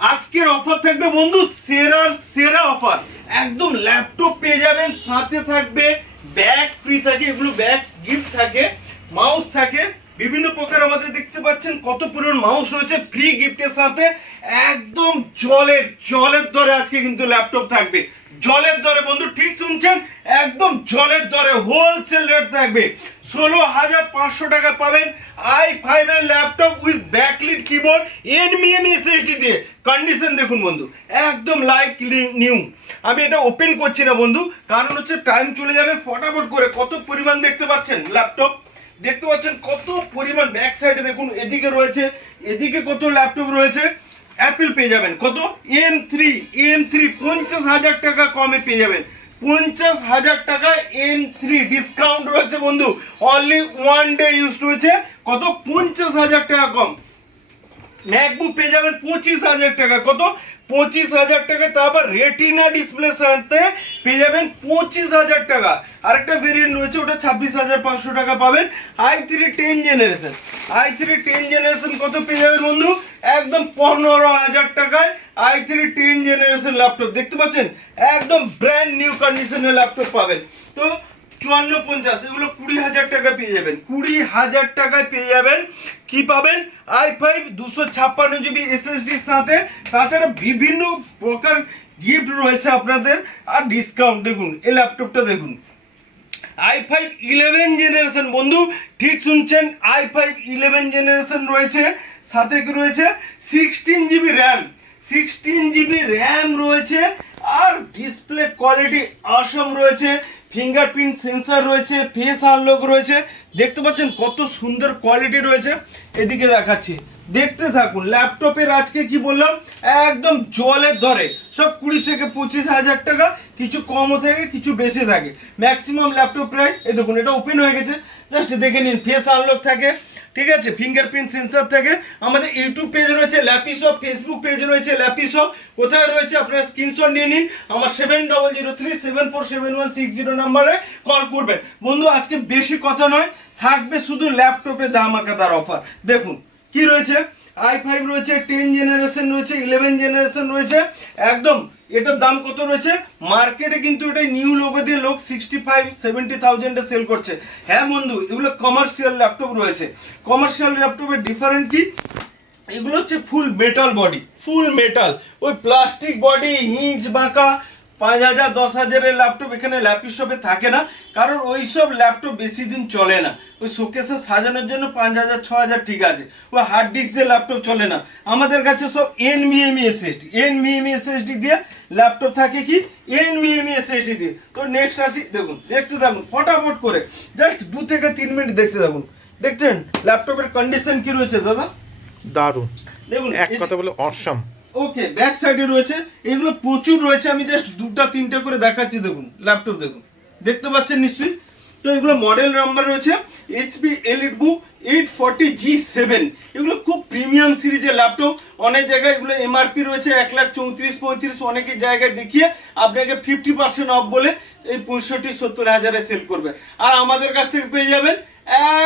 আজকের অফার থাকবে বন্ধু সেরার সেরা অফার। একদম ল্যাপটপ পেয়ে যাবেন, সাথে থাকবে ব্যাগ ফ্রি থাকে, এগুলো ব্যাগ গিফট থাকে, মাউস থাকে বিভিন্ন প্রকার। আমাদের দেখতে পাচ্ছেন কত পরিমাণ মাউস রয়েছে ফ্রি গিফটের সাথে। একদম জলের দরে আজকে কিন্তু ল্যাপটপ থাকবে, জলের দরে বন্ধু, ঠিক শুনছেন, একদম জলের দরে হোলসেল রেট থাকবে। 16,500 টাকা পাবেন i5 এর laptop with backlit keyboard NVMe SSD দিয়ে। কন্ডিশন দেখুন বন্ধু, একদম লাইক নিউ। আমি এটা ওপেন করছি না বন্ধু, কারণ হচ্ছে টাইম চলে যাবে। ফটাফট করে কত পরিমাণ দেখতে পাচ্ছেন ল্যাপটপ, দেখতে পাচ্ছেন কত পরিমাণ। ব্যাক সাইডে দেখুন, এদিকে রয়েছে, এদিকে কত ল্যাপটপ রয়েছে। অ্যাপেল পেয়ে যাবেন কত, M3 50,000 টাকা কমে পেয়ে যাবেন, 50,000 টাকা M3 ডিসকাউন্ট রয়েছে বন্ধু। অনলি ওয়ান ডে ইউজ রয়েছে, কত 50,000 টাকা কম। ম্যাকবুক পেয়ে যাবেন 25,000 টাকা, কত 25,000 টাকা। তারপর রেটিনা ডিসপ্লে সাথে পেয়ে যাবেন 25,000 টাকা। আরেকটা ভেরিয়েন্ট রয়েছে, ওটা 26,500 টাকা পাবেন। i3 10 জেনারেশন কত পেয়ে যাবেন বন্ধু, একদম 15,000 টাকায় i3 10 জেনারেশন ল্যাপটপ দেখতে পাচ্ছেন, একদম ব্র্যান্ড নিউ কন্ডিশনের ল্যাপটপ পাবেন। তো 5450 এগুলো 20,000 টাকা পেয়ে যাবেন, 20,000 টাকায় পেয়ে যাবেন। কি পাবেন, i5 256 জিবি এসএসডির সাথে, তাছাড়া বিভিন্ন প্রকার গিফট রয়েছে আপনাদের। আর ডিসকাউন্ট দেখুন, এই ল্যাপটপটা দেখুন, i5 11 জেনারেশন বন্ধু, ঠিক শুনছেন, i5 11 জেনারেশন রয়েছে, সাথে কি রয়েছে 16 জিবি র্যাম, 16 জিবি র্যাম রয়েছে। আর ডিসপ্লে কোয়ালিটি অসম রয়েছে, ফিঙ্গারপ্রিন্ট সেন্সর রয়েছে, ফেস আনলক রয়েছে, দেখতে পাচ্ছেন কত সুন্দর কোয়ালিটি রয়েছে। এদিকে দেখাচ্ছি, দেখতে থাকুন। ল্যাপটপের আজকে কি বললাম, একদম জলের দরে সব 20 থেকে 25,000 টাকা, কিছু কমও থাকে কিছু বেশি থাকে। ম্যাক্সিমাম ল্যাপটপ প্রাইস এই দেখুন, এটা ওপেন হয়ে গেছে, জাস্ট দেখে নিন। ফেস আনলক থাকে, ঠিক আছে, ফিঙ্গারপ্রিন্ট সেন্সর থাকে। আমাদের ইউটিউব পেজ রয়েছে ল্যাপিশপ, ফেসবুক পেজ রয়েছে ল্যাপিশপ। কোথায় রয়েছে আপনারা স্ক্রিনশট নিয়ে নিন, আমার 7003747160 নাম্বারে কল করবেন বন্ধু। আজকে বেশি কথা নয়, থাকবে শুধু ল্যাপটপে ধামাকাদার অফার। দেখুন কি রয়েছে, i5 রয়েছে, 10 জেনারেশন রয়েছে, 11 জেনারেশন রয়েছে। একদম এটার দাম কত রয়েছে, মার্কেটে কিন্তু এটা নিউ লোগো দিয়ে লোক 65-70,000 এ সেল করছে। হ্যাঁ বন্ধু, এগুলো কমার্শিয়াল ল্যাপটপ রয়েছে। কমার্শিয়াল ল্যাপটপের ডিফারেন্ট কি, এগুলো হচ্ছে ফুল মেটাল বডি, ফুল মেটাল, ওই প্লাস্টিক বডি হিঞ্জ বাঁকা 5,000 10,000 এর ল্যাপটপ এখানে ল্যাপিশপে থাকে না। কারণ ওই সব ল্যাপটপ বেশি দিন চলে না, ওই শোকেসে সাজানোর জন্য 5,000 6,000 ঠিক আছে, ওই হার্ড ডিস্ক দিয়ে ল্যাপটপ চলে না। আমাদের কাছে সব NVMe SSD দিয়ে ল্যাপটপ থাকে, কি NVMe SSD দিয়ে। তো নেক্সট আসি, দেখুন, দেখতে থাকুন ফটাফট করে, জাস্ট 2 থেকে 3 মিনিট দেখতে থাকুন। দেখছেন ল্যাপটপের কন্ডিশন কি রয়েছে দাদা, দারুণ, দেখুন এক কথা বলে অসম। ওকে, ব্যাক সাইডে রয়েছে, এগুলো প্রচুর রয়েছে, আমি জাস্ট 2-3টে করে দেখাচ্ছি। দেখুন ল্যাপটপ দেখুন, দেখতে পাচ্ছেন নিশ্চয়ই। তো এগুলো মডেল নাম্বার রয়েছে HP EliteBook 840G7। এগুলো খুব প্রিমিয়াম সিরিজের ল্যাপটপ। অনেক জায়গায় এগুলো MRP রয়েছে 1,34,35, অনেকের জায়গায় দেখিয়ে আপনাকে 50% অফ বলে এই 65-70 হাজারে সেল করবে। আর আমাদের কাছ থেকে পেয়ে যাবেন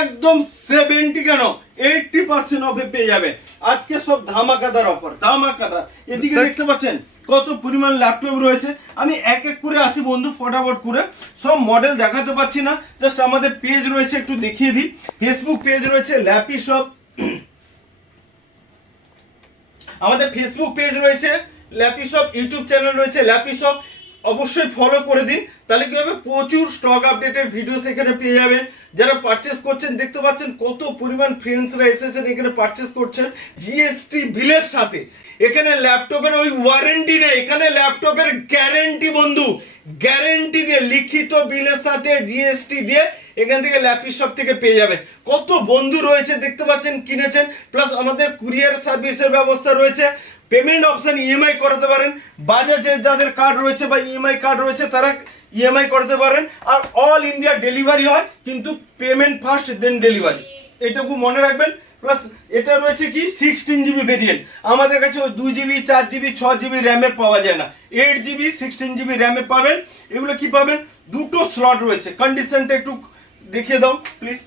একদম 70 কেন 80% অফে পেয়ে যাবেন। আজকে সব ধামাকাদার অফার, ধামাকাদার। এদিকে দেখতে পাচ্ছেন কত পরিমাণ ল্যাপটপ রয়েছে। আমি এক এক করে আসি বন্ধু, ফটাফট করে সব মডেল দেখাতে পাচ্ছি না, জাস্ট আমাদের পেজ রয়েছে একটু দেখিয়ে দিই। ফেসবুক পেজ রয়েছে ল্যাপিশপ, আমাদের ফেসবুক পেজ রয়েছে ল্যাপিশপ, ইউটিউব চ্যানেল রয়েছে ল্যাপিশপ, অবশ্যই ফলো করে দিন। তাহলে কি হবে, প্রচুর স্টক আপডেটের ভিডিও সেখানে পেয়ে যাবেন। যারা পারচেস করছেন দেখতে পাচ্ছেন কত পরিমাণ ফ্রেন্ডসরা এসেছেন এখানে পারচেস করছেন GST বিলের সাথে। এখানে ল্যাপটপের ওই ওয়ারেন্টি নেই, এখানে ল্যাপটপের গ্যারেন্টি বন্ধু, গ্যারেন্টি দিয়ে লিখিত বিলের সাথে GST দিয়ে এখান থেকে ল্যাপিশপ থেকে পেয়ে যাবেন। কত বন্ধু রয়েছে দেখতে পাচ্ছেন কিনেছেন, প্লাস আমাদের কুরিয়ার সার্ভিসের ব্যবস্থা রয়েছে। পেমেন্ট অপশন EMI করাতে পারেন, বাজাজের যাদের কার্ড রয়েছে বা EMI কার্ড রয়েছে তারা EMI করতে পারেন। আর অল ইন্ডিয়া ডেলিভারি হয়, কিন্তু পেমেন্ট ফার্স্ট দেন ডেলিভারি, এটুকু মনে রাখবেন। প্লাস এটা রয়েছে কি 16 জিবি ভেরিয়েন্ট, আমাদের কাছে ওই 2 জিবি 4 জিবি 6 জিবি র্যামে পাওয়া যায় না, 8 জিবি 16 জিবি র্যামে পাবেন। এগুলো কি পাবেন, দুটো স্লট রয়েছে। কন্ডিশনটা একটু দেখিয়ে দাও প্লিজ।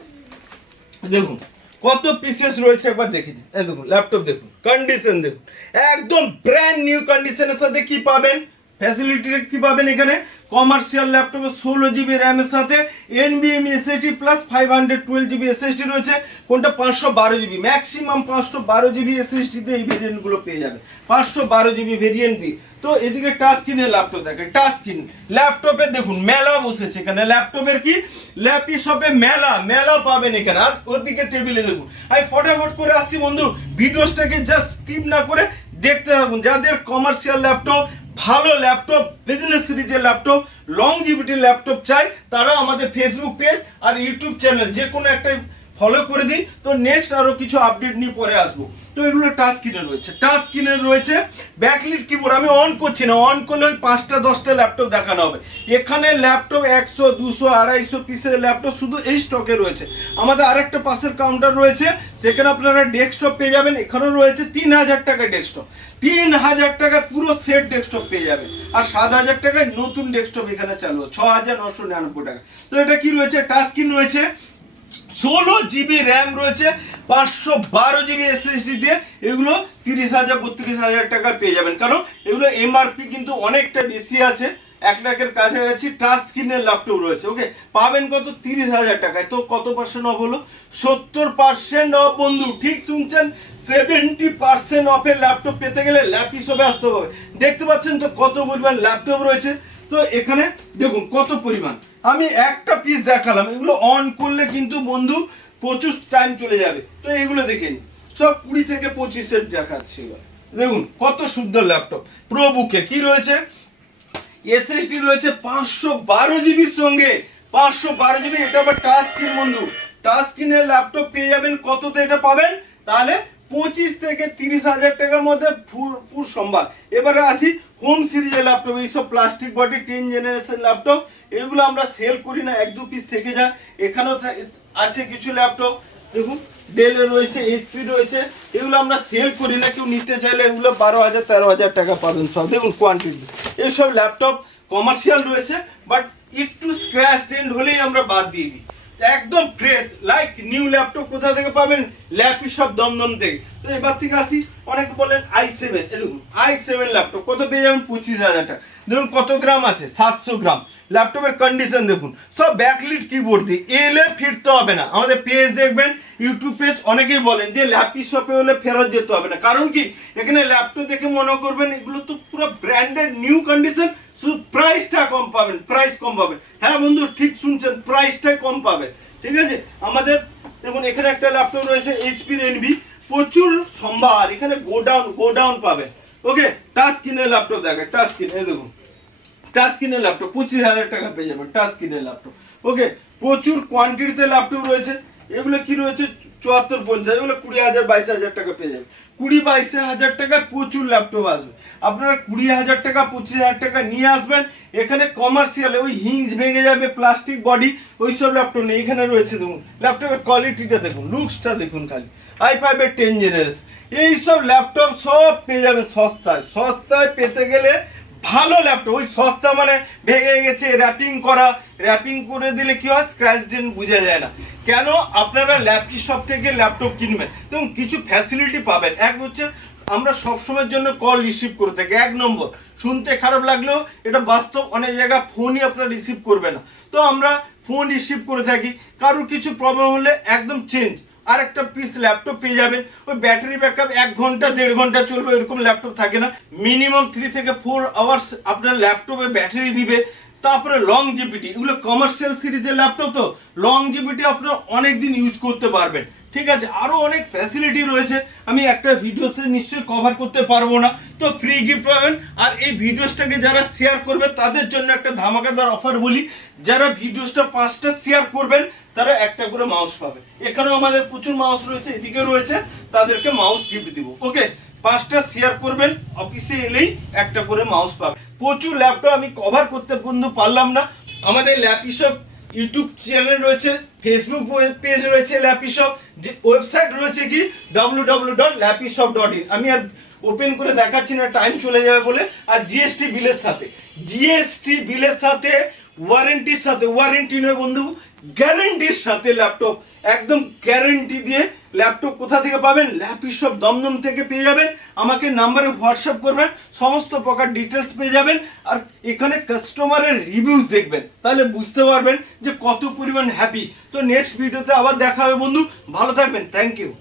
দেখুন কত পিসেস রয়েছে, একবার দেখে নিন। এই দেখুন ল্যাপটপ দেখুন, কন্ডিশন দেখুন, একদম ব্র্যান্ড নিউ কন্ডিশনের সাথে কি পাবেন, ফ্যাসিলিটি কি পাবেন এখানে, কমার্শিয়াল ল্যাপটপে 16 GB র্যামের সাথে NVMe SSD plus 512 GB SSD রয়েছে। কোনটা 512 GB, ম্যাক্সিমাম 512 GB SSD তে এই ভেরিয়েন্টগুলো পেয়ে যাবে, 512 GB ভেরিয়েন্ট দিয়ে। তো এদিকে টাচ স্ক্রিনের ল্যাপটপ দেখেন, টাচ স্ক্রিন ল্যাপটপে দেখুন মেলা বসেছে এখানে, ল্যাপটপের কি ল্যাপি শপে মেলা মেলা পাবেন এখানে। আর ওদিকে টেবিলে দেখুন, আমি ফটাফট করে আসছি বন্ধু, ভিডিওসটাকে জাস্ট স্কিপ না করে দেখতে থাকুন। যাদের কমার্শিয়াল ল্যাপটপ, ভালো ল্যাপটপ, বিজনেস সিরিজের ল্যাপটপ, লংজিভিটির ল্যাপটপ চাই, তারা আমাদের ফেসবুক পেজ আর ইউটিউব চ্যানেল যে কোনো একটা ফলো করে দিই। তো নেক্সট আরো কিছু আপডেট নিয়ে পরে আসবো। তো এগুলো টাচ স্ক্রিনে রয়েছে, টাচ স্ক্রিনে রয়েছে ব্যাকলিট কিবোর্ড। আমি অন করছি না, অন করলে ওই 5টা 10টা ল্যাপটপ দেখানো হবে। এখানে ল্যাপটপ 100 200 250 পিসের ল্যাপটপ শুধু এই স্টকে রয়েছে। আমাদের আরেকটা পাশের কাউন্টার রয়েছে, সেখানে আপনারা ডেস্কটপ পেয়ে যাবেন। এখানেও রয়েছে 3000 টাকা ডেস্কটপ, 3000 টাকা পুরো সেট ডেস্কটপ পেয়ে যাবেন। আর 7000 টাকায় নতুন ডেস্কটপ এখানে চালু, 6999 টাকা। তো এটা কি রয়েছে, টাচ স্ক্রিন রয়েছে, 16 GB র্যাম রয়েছে, 512 GB SSD দিয়ে এগুলো 30,000 32,000 টাকা পেয়ে যাবেন। কারণ এগুলো MRP কিন্তু অনেকটা বেশি আছে, 1 লাখের কাছাকাছি টাচ স্ক্রিনের ল্যাপটপ রয়েছে। ওকে, পাবেন কত, 30,000 টাকায়। তো কত পার্সেন্ট অফ হলো, 70% অফ বন্ধু, ঠিক শুনছেন, 70% অফের ল্যাপটপ পেতে গেলে ল্যাপি শপে আসতে হবে। দেখতে পাচ্ছেন তো কত পরিমাণ ল্যাপটপ রয়েছে। তো এখানে দেখুন কত পরিমাণ, আমি একটা পিস দেখালাম, এগুলো অন করলে কিন্তু বন্ধু প্রচুর টাইম চলে যাবে। তো এগুলো দেখেন, সব 20 থেকে 25 দেখাচ্ছে। এবার দেখুন কত সুন্দর ল্যাপটপ, প্রো বুকে কি রয়েছে, SSD রয়েছে 512 জিবির সঙ্গে, 512 জিবি। এটা আবার টাচ স্ক্রিন বন্ধু, টাচ স্ক্রিনের ল্যাপটপ পেয়ে যাবেন কততে এটা পাবেন, তাহলে 25 থেকে 30,000 টাকার মধ্যে ফুল সম্ভার। এবারে আসি হোম সিরিজের ল্যাপটপ, এইসব প্লাস্টিক বডি 10 জেনারেশন ল্যাপটপ, এগুলো আমরা সেল করি না, 1-2 পিস থেকে যায়। এখানেও আছে কিছু ল্যাপটপ দেখুন, ডেল রয়েছে, HP রয়েছে, এগুলো আমরা সেল করি না, কেউ নিতে চাইলে এগুলো 12,000 13,000 টাকা পাবেন সব। দেখুন কোয়ান্টিটি, এইসব ল্যাপটপ কমার্শিয়াল রয়েছে, বাট একটু স্ক্র্যাচ ডেন্ট হলেই আমরা বাদ দিয়ে দিই, একদম ফ্রেশ লাইক নিউ ল্যাপটপ। কোথা থেকে পাবেন, ল্যাপি সব দমদম থেকে। তো এবার থেকে আসি, অনেকে বলেন i7, দেখুন i7 ল্যাপটপ কত পেয়ে যাবেন, 25,000 টাকা। দেখুন কত গ্রাম আছে, 700 গ্রাম। ল্যাপটপের কন্ডিশন দেখুন, সব ব্যাকলিট কিবোর্ড দিয়ে, এলে ফিরতে হবে না। আমাদের পেজ দেখবেন, ইউটিউব পেজ, অনেকেই বলেন যে ল্যাপি শপে হলে ফেরত যেতে হবে না। কারণ কি, এখানে ল্যাপটপ দেখে মনে করবেন এগুলো তো পুরো ব্র্যান্ডেড নিউ কন্ডিশন, শুধু প্রাইসটা কম পাবেন, প্রাইস কম পাবেন। হ্যাঁ বন্ধু ঠিক শুনছেন, প্রাইসটাই কম পাবেন, ঠিক আছে। আমাদের দেখুন এখানে একটা ল্যাপটপ রয়েছে HP NV, প্রচুর সম্ভার, এখানে গোডাউন পাবেন। ওকে, টাচ স্ক্রিনের ল্যাপটপ দেখেন, টাচ স্ক্রিন, এই দেখুন টাচ স্ক্রিনের ল্যাপটপ 25,000 টাকা পেয়ে যাবেন, টাচ স্ক্রিনের ল্যাপটপ। ওকে, প্রচুর কোয়ান্টিটিতে ল্যাপটপ রয়েছে। এগুলো কি রয়েছে, 74-50, এগুলো 20,000 22,000 টাকা পেয়ে যাবে। 20-22,000 টাকায় প্রচুর ল্যাপটপ আসবে। আপনারা 20,000 টাকা 25,000 টাকা নিয়ে আসবেন। এখানে কমার্শিয়ালে ওই হিঞ্জ ভেঙে যাবে, প্লাস্টিক বডি, ওইসব ল্যাপটপ নেই। এখানে রয়েছে দেখুন ল্যাপটপের কোয়ালিটিটা দেখুন, লুকসটা দেখুন, খালি i5 এর 10 জেনারেশন। এইসব ল্যাপটপ সব পেয়ে যাবে সস্তায়। সস্তায় পেতে গেলে ভালো ল্যাপটপ, ওই সস্তা মানে ভেঙে গেছে, র্যাপিং করে দিলে কি হয়, স্ক্র্যাচ ডেন্ট বোঝা যায় না। কেন আপনারা ল্যাপটপ শপ থেকে ল্যাপটপ কিনবেন, এবং কিছু ফ্যাসিলিটি পাবেন। এক হচ্ছে আমরা সবসময়ের জন্য কল রিসিভ করে থাকি, 1 নম্বর। শুনতে খারাপ লাগলেও এটা বাস্তব, অনেক জায়গায় ফোনই আপনারা রিসিভ করবে না, তো আমরা ফোন রিসিভ করে থাকি। কারোর কিছু প্রবলেম হলে একদম চেঞ্জ আর একটা পিস ল্যাপটপ পেয়ে যাবেন। ওই ব্যাটারি ব্যাকআপ 1 ঘন্টা 1.5 ঘন্টা চলবে, এরকম ল্যাপটপ থাকে না। মিনিমাম 3 থেকে 4 আওয়ার্স আপনার ল্যাপটপে ব্যাটারি দিবে। তারপরে লংজিভিটি, এগুলো কমার্শিয়াল সিরিজের ল্যাপটপ, তো লংজিভিটি আপনারা অনেক দিন ইউজ করতে পারবেন, ঠিক আছে। আরো অনেক ফ্যাসিলিটি রয়েছে, আমি একটা ভিডিওতে নিশ্চয়ই কভার করতে পারবো না। তো ফ্রি গিফট পাবেন। আর এই ভিডিওসটাকে যারা শেয়ার করবে তাদের জন্য একটা ধামাকাদার অফার বলি, যারা ভিডিওসটা 5টা শেয়ার করবেন তারা একটা করে মাউস পাবে। এখানেও আমাদের প্রচুর মাউস রয়েছে, এদিকে রয়েছে, তাদেরকে মাউস গিফট দিব। ওকে, 5টা শেয়ার করবেন, অফিসে এলেই একটা করে মাউস পাবে। প্রচুর ল্যাপটপ আমি কভার করতে বন্ধু পারলাম না। আমাদের ল্যাপি শপ ইউটিউব চ্যানেল রয়েছে, ফেসবুক পেজ রয়েছে ল্যাপি শপ, যে ওয়েবসাইট রয়েছে কি www.lapishop.in। আমি আর ওপেন করে দেখাচ্ছি না, টাইম চলে যাবে বলে। আর জিএসটি বিলের সাথে ওয়ারেন্টির সাথে, ওয়ারেন্টি নয় বন্ধু, গ্যারেন্টির সাথে ল্যাপটপ, একদম গ্যারেন্টি দিয়ে ল্যাপটপ কোথা থেকে পাবেন? ল্যাপটপ দমদম থেকে পেয়ে যাবেন। আমাকে নাম্বারে হোয়াটসঅ্যাপ করবেন, সমস্ত প্রকার ডিটেলস পেয়ে যাবেন। আর এখানে কাস্টমারের রিভিউজ দেখবেন, তাহলে বুঝতে পারবেন যে কত পরিমাণ হ্যাপি। তো নেক্সট ভিডিওতে আবার দেখা হবে বন্ধু, ভালো থাকবেন, থ্যাংক ইউ।